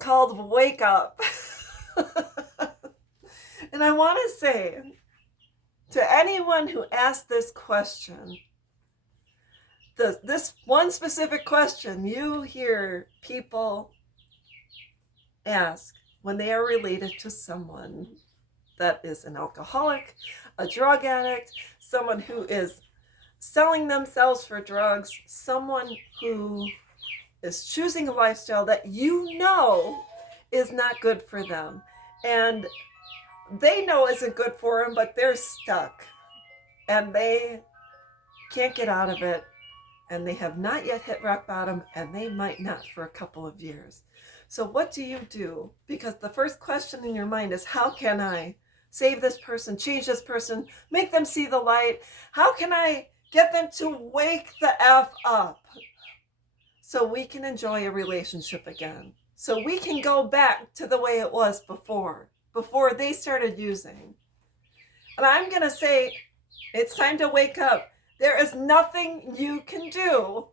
called Wake Up. And I want to say to anyone who asked this question, this one specific question you hear people ask when they are related to someone that is an alcoholic, a drug addict, someone who is selling themselves for drugs, someone who is choosing a lifestyle that you know is not good for them. And they know isn't good for them, but they're stuck and they can't get out of it. And they have not yet hit rock bottom, and they might not for a couple of years. So what do you do? Because the first question in your mind is, how can I save this person, change this person, make them see the light? How can I get them to wake the F up so we can enjoy a relationship again? So we can go back to the way it was before they started using. And I'm going to say, it's time to wake up. There is nothing you can do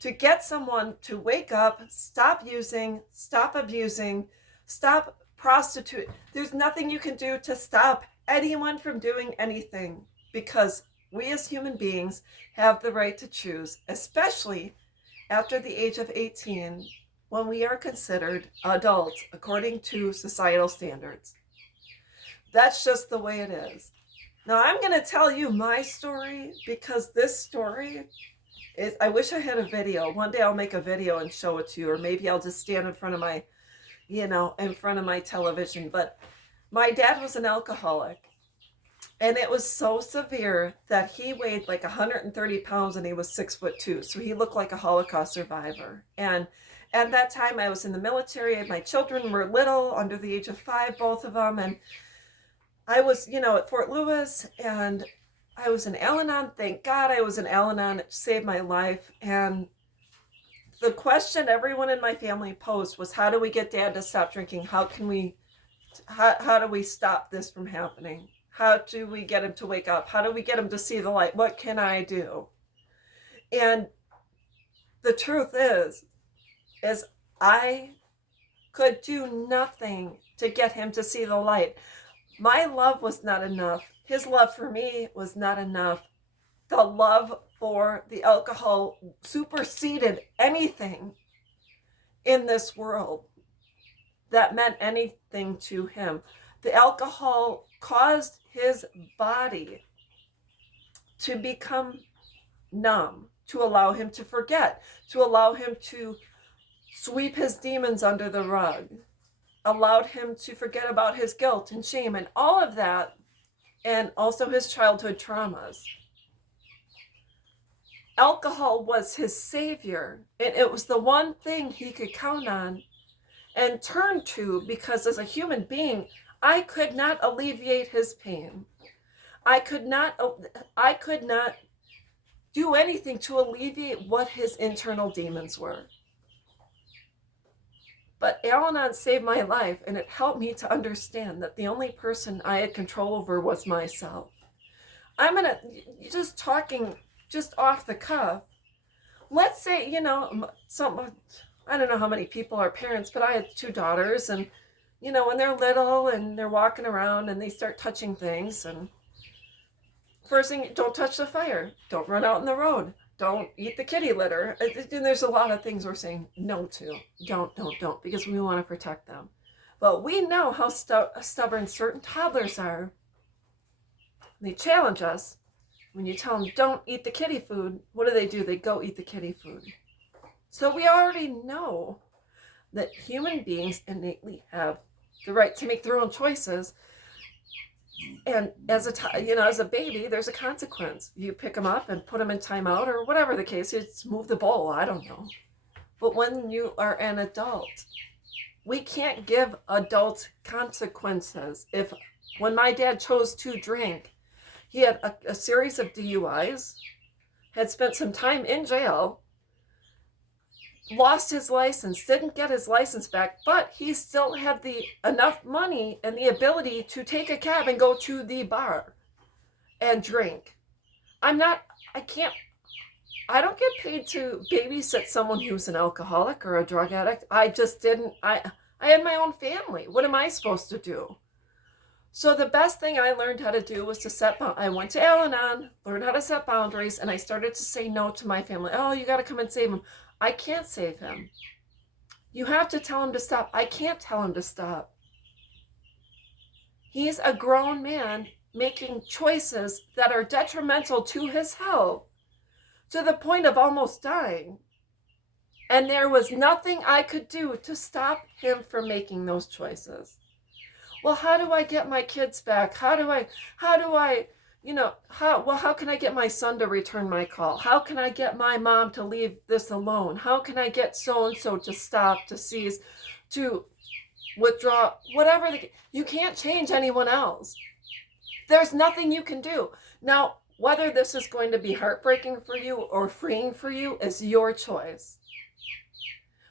to get someone to wake up, stop using, stop abusing, stop prostituting. There's nothing you can do to stop anyone from doing anything, because we as human beings have the right to choose, especially after the age of 18, when we are considered adults according to societal standards. That's just the way it is. Now, I'm going to tell you my story, because this story is, I wish I had a video. One day I'll make a video and show it to you, or maybe I'll just stand in front of my, in front of my television. But my dad was an alcoholic, and it was so severe that he weighed like 130 pounds and he was 6'2". So he looked like a Holocaust survivor. And at that time I was in the military, and my children were little, under the age of 5, both of them. And I was, at Fort Lewis, and I was in Al-Anon. Thank God I was in Al-Anon. It saved my life. And the question everyone in my family posed was, how do we get Dad to stop drinking? How do we stop this from happening? How do we get him to wake up? How do we get him to see the light? What can I do? And the truth is I could do nothing to get him to see the light. My love was not enough. His love for me was not enough. The love for the alcohol superseded anything in this world that meant anything to him. The alcohol caused his body to become numb, to allow him to forget, to allow him to sweep his demons under the rug, allowed him to forget about his guilt and shame and all of that, and also his childhood traumas. Alcohol was his savior, and it was the one thing he could count on and turn to, because as a human being, I could not alleviate his pain. I could not do anything to alleviate what his internal demons were. But Al-Anon saved my life, and it helped me to understand that the only person I had control over was myself. I'm going to, just talking just off the cuff, let's say, I don't know how many people are parents, but I had 2 daughters, and, when they're little and they're walking around and they start touching things, and first thing, don't touch the fire, don't run out in the road, don't eat the kitty litter. And there's a lot of things we're saying no to. Don't, because we want to protect them. But we know how stubborn certain toddlers are. They challenge us. When you tell them, don't eat the kitty food, what do? They go eat the kitty food. So we already know that human beings innately have the right to make their own choices. And as a baby, there's a consequence. You pick them up and put them in timeout, or whatever the case is, move the bowl, I don't know. But when you are an adult, we can't give adults consequences. When my dad chose to drink, he had a series of DUIs, had spent some time in jail, lost his license, didn't get his license back, but he still had enough money and the ability to take a cab and go to the bar and drink. I can't I don't get paid to babysit someone who's an alcoholic or a drug addict. I just didn't. I had my own family. What am I supposed to do? So the best thing I learned how to do was to set. I went to Al-Anon, learned how to set boundaries, and I started to say no to my family. Oh, you got to come and save him. I can't save him. You have to tell him to stop. I can't tell him to stop. He's a grown man making choices that are detrimental to his health to the point of almost dying. And there was nothing I could do to stop him from making those choices. Well, how do I get my kids back? How can I get my son to return my call? How can I get my mom to leave this alone? How can I get so-and-so to stop, to cease, to withdraw, whatever. You can't change anyone else. There's nothing you can do. Now, whether this is going to be heartbreaking for you or freeing for you is your choice.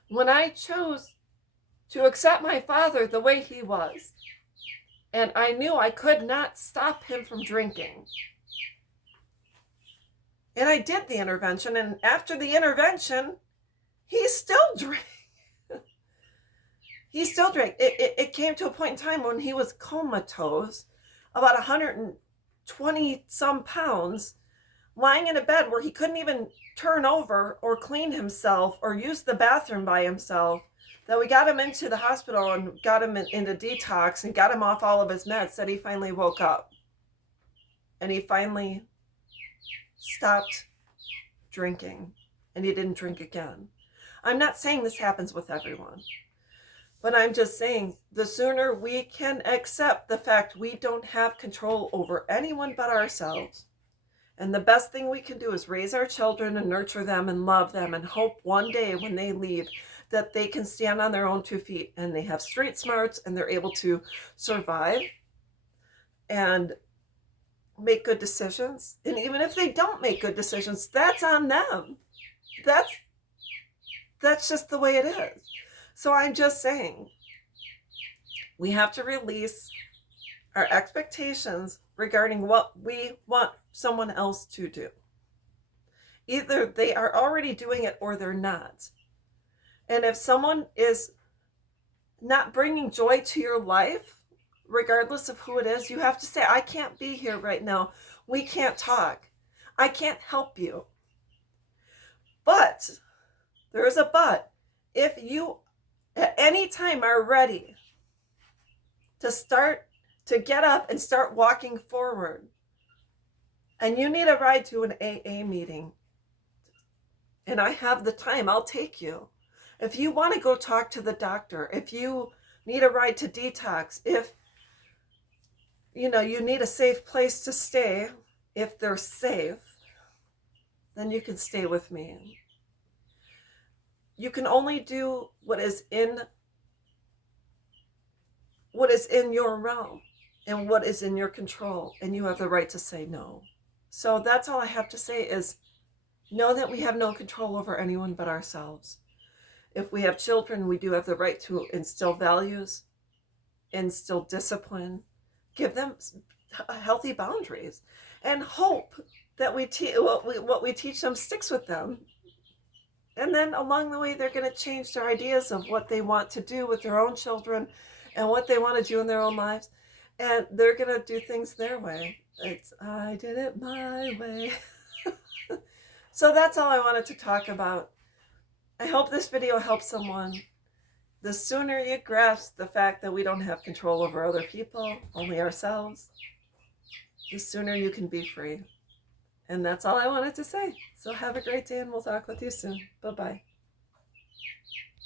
When I chose to accept my father the way he was, and I knew I could not stop him from drinking, and I did the intervention, and after the intervention, he still drank. He still drank. It came to a point in time when he was comatose, about 120 some pounds, lying in a bed where he couldn't even turn over or clean himself or use the bathroom by himself, that we got him into the hospital and got him into detox and got him off all of his meds, that he finally woke up. And he finally stopped drinking, and he didn't drink again. I'm not saying this happens with everyone, but I'm just saying the sooner we can accept the fact we don't have control over anyone but ourselves, and the best thing we can do is raise our children and nurture them and love them and hope one day when they leave that they can stand on their own 2 feet and they have street smarts and they're able to survive and make good decisions. And even if they don't make good decisions, that's on them. That's just the way it is. So I'm just saying, we have to release our expectations regarding what we want someone else to do. Either they are already doing it or they're not. And if someone is not bringing joy to your life, regardless of who it is, you have to say, I can't be here right now. We can't talk. I can't help you. But, there is a but. If you at any time are ready to get up and start walking forward, and you need a ride to an AA meeting, and I have the time, I'll take you. If you want to go talk to the doctor, if you need a ride to detox, if you need a safe place to stay, if they're safe, then you can stay with me. You can only do what is in your realm and what is in your control, and you have the right to say no. So that's all I have to say is know that we have no control over anyone but ourselves. If we have children, we do have the right to instill values, instill discipline, give them healthy boundaries, and hope that what we teach them sticks with them. And then along the way, they're going to change their ideas of what they want to do with their own children and what they want to do in their own lives. And they're going to do things their way. I did it my way. So that's all I wanted to talk about. I hope this video helps someone. The sooner you grasp the fact that we don't have control over other people, only ourselves, the sooner you can be free. And that's all I wanted to say. So have a great day, and we'll talk with you soon. Bye-bye.